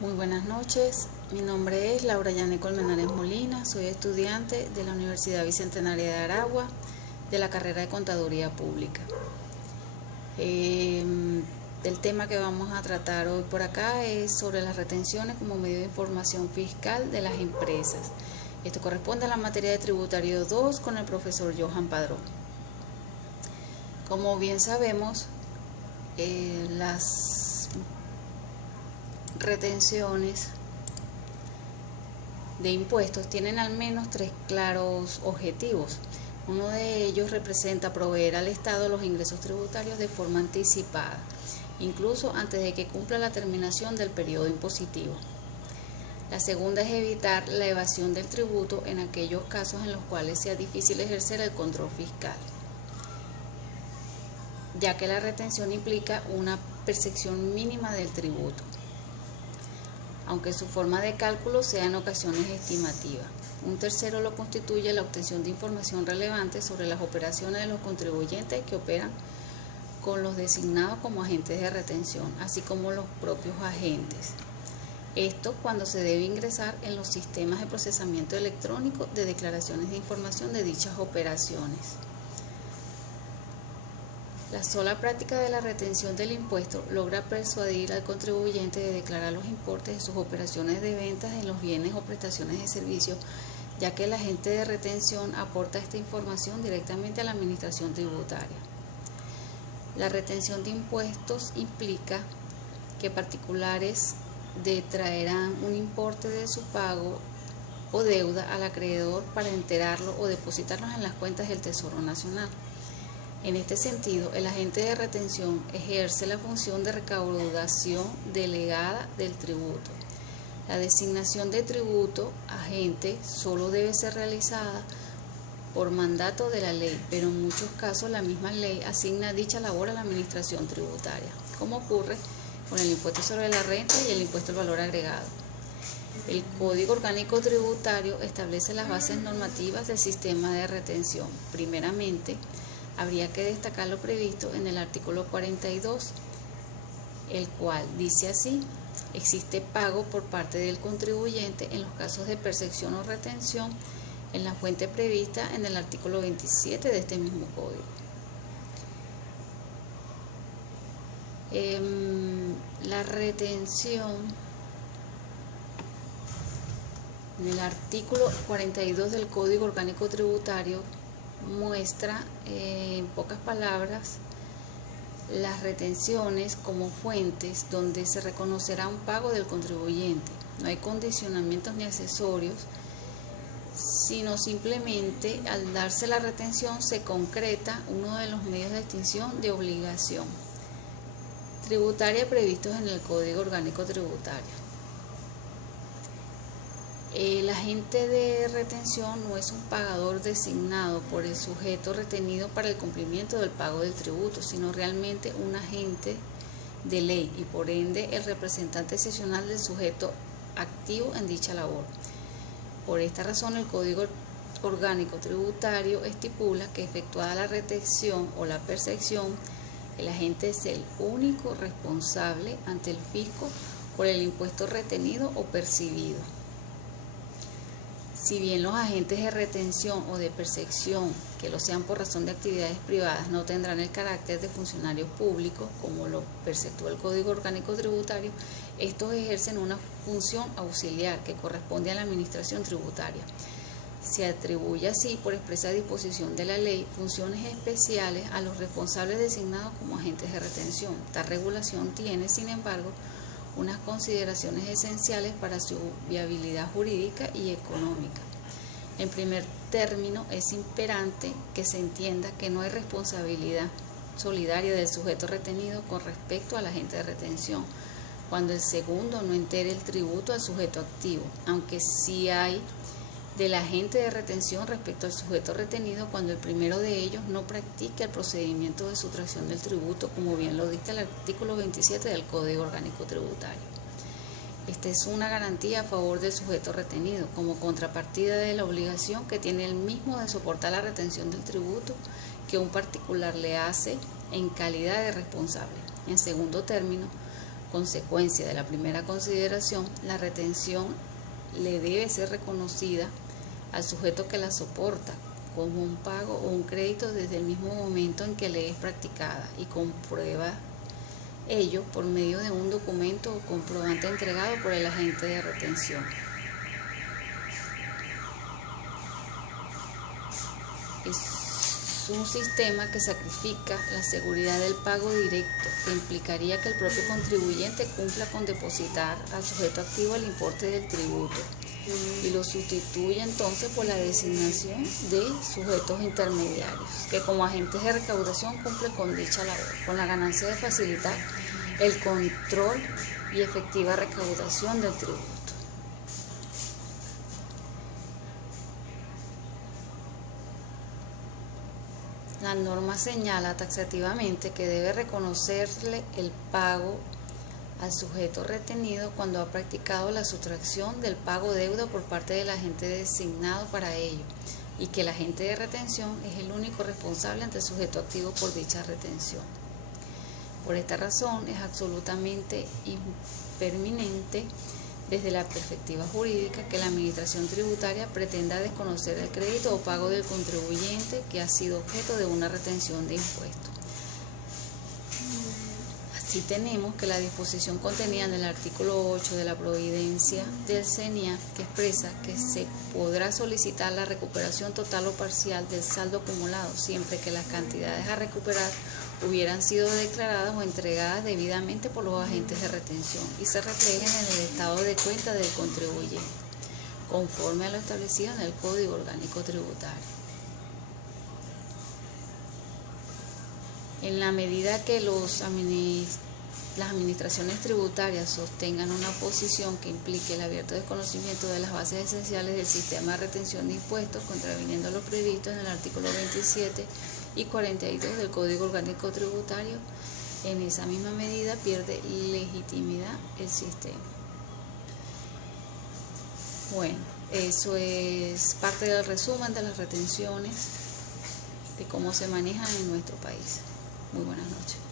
Muy buenas noches, mi nombre es Laura Yane Colmenares Molina, soy estudiante de la Universidad Bicentenaria de Aragua de la carrera de Contaduría Pública. El tema que vamos a tratar hoy por acá es sobre las retenciones como medio de información fiscal de las empresas. Esto corresponde a la materia de Tributario 2 con el profesor Johan Padrón. Como bien sabemos, las retenciones de impuestos tienen al menos tres claros objetivos. Uno de ellos representa proveer al Estado los ingresos tributarios de forma anticipada, incluso antes de que cumpla la terminación del periodo impositivo. La segunda es evitar la evasión del tributo en aquellos casos en los cuales sea difícil ejercer el control fiscal, ya que la retención implica una percepción mínima del tributo, aunque su forma de cálculo sea en ocasiones estimativa. Un tercero lo constituye la obtención de información relevante sobre las operaciones de los contribuyentes que operan con los designados como agentes de retención, así como los propios agentes. Esto cuando se debe ingresar en los sistemas de procesamiento electrónico de declaraciones de información de dichas operaciones. La sola práctica de la retención del impuesto logra persuadir al contribuyente de declarar los importes de sus operaciones de ventas en los bienes o prestaciones de servicios, ya que el agente de retención aporta esta información directamente a la administración tributaria. La retención de impuestos implica que particulares detraerán un importe de su pago o deuda al acreedor para enterarlo o depositarlos en las cuentas del Tesoro Nacional. En este sentido, el agente de retención ejerce la función de recaudación delegada del tributo. La designación de tributo agente solo debe ser realizada por mandato de la ley, pero en muchos casos la misma ley asigna dicha labor a la administración tributaria, como ocurre con el impuesto sobre la renta y el impuesto al valor agregado. El Código Orgánico Tributario establece las bases normativas del sistema de retención. Primeramente, habría que destacar lo previsto en el artículo 42, el cual dice así: existe pago por parte del contribuyente en los casos de percepción o retención en la fuente prevista en el artículo 27 de este mismo código. La retención en el artículo 42 del Código Orgánico Tributario muestra en pocas palabras las retenciones como fuentes donde se reconocerá un pago del contribuyente. No hay condicionamientos ni accesorios, sino simplemente al darse la retención se concreta uno de los medios de extinción de obligación tributaria previstos en el Código Orgánico Tributario. El agente de retención no es un pagador designado por el sujeto retenido para el cumplimiento del pago del tributo, sino realmente un agente de ley y por ende el representante excepcional del sujeto activo en dicha labor. Por esta razón, el Código Orgánico Tributario estipula que efectuada la retención o la percepción, el agente es el único responsable ante el fisco por el impuesto retenido o percibido. Si bien los agentes de retención o de percepción, que lo sean por razón de actividades privadas, no tendrán el carácter de funcionarios públicos, como lo preceptúa el Código Orgánico Tributario, estos ejercen una función auxiliar que corresponde a la administración tributaria. Se atribuye así, por expresa disposición de la ley, funciones especiales a los responsables designados como agentes de retención. Esta regulación tiene, sin embargo, unas consideraciones esenciales para su viabilidad jurídica y económica. En primer término, es imperante que se entienda que no hay responsabilidad solidaria del sujeto retenido con respecto al agente de retención, cuando el segundo no entere el tributo al sujeto activo, aunque sí hay del agente de retención respecto al sujeto retenido cuando el primero de ellos no practique el procedimiento de sustracción del tributo, como bien lo dicta el artículo 27 del Código Orgánico Tributario. Esta es una garantía a favor del sujeto retenido, como contrapartida de la obligación que tiene el mismo de soportar la retención del tributo que un particular le hace en calidad de responsable. En segundo término, consecuencia de la primera consideración, la retención le debe ser reconocida al sujeto que la soporta como un pago o un crédito desde el mismo momento en que le es practicada y comprueba ello por medio de un documento o comprobante entregado por el agente de retención. Es un sistema que sacrifica la seguridad del pago directo, que implicaría que el propio contribuyente cumpla con depositar al sujeto activo el importe del tributo y lo sustituye entonces por la designación de sujetos intermediarios, que como agentes de recaudación cumplen con dicha labor, con la ganancia de facilitar el control y efectiva recaudación del tributo. La norma señala taxativamente que debe reconocerle el pago al sujeto retenido cuando ha practicado la sustracción del pago deuda por parte del agente designado para ello, y que el agente de retención es el único responsable ante el sujeto activo por dicha retención. Por esta razón es absolutamente impertinente desde la perspectiva jurídica que la administración tributaria pretenda desconocer el crédito o pago del contribuyente que ha sido objeto de una retención de impuestos. Así tenemos que la disposición contenida en el artículo 8 de la Providencia del CENIA, que expresa que se podrá solicitar la recuperación total o parcial del saldo acumulado siempre que las cantidades a recuperar hubieran sido declaradas o entregadas debidamente por los agentes de retención y se reflejen en el estado de cuenta del contribuyente, conforme a lo establecido en el Código Orgánico Tributario. En la medida que las administraciones tributarias sostengan una posición que implique el abierto desconocimiento de las bases esenciales del sistema de retención de impuestos, contraviniendo lo previsto en el artículo 27 y 42 del Código Orgánico Tributario, en esa misma medida pierde legitimidad el sistema. Bueno, eso es parte del resumen de las retenciones, de cómo se manejan en nuestro país. Muy buenas noches.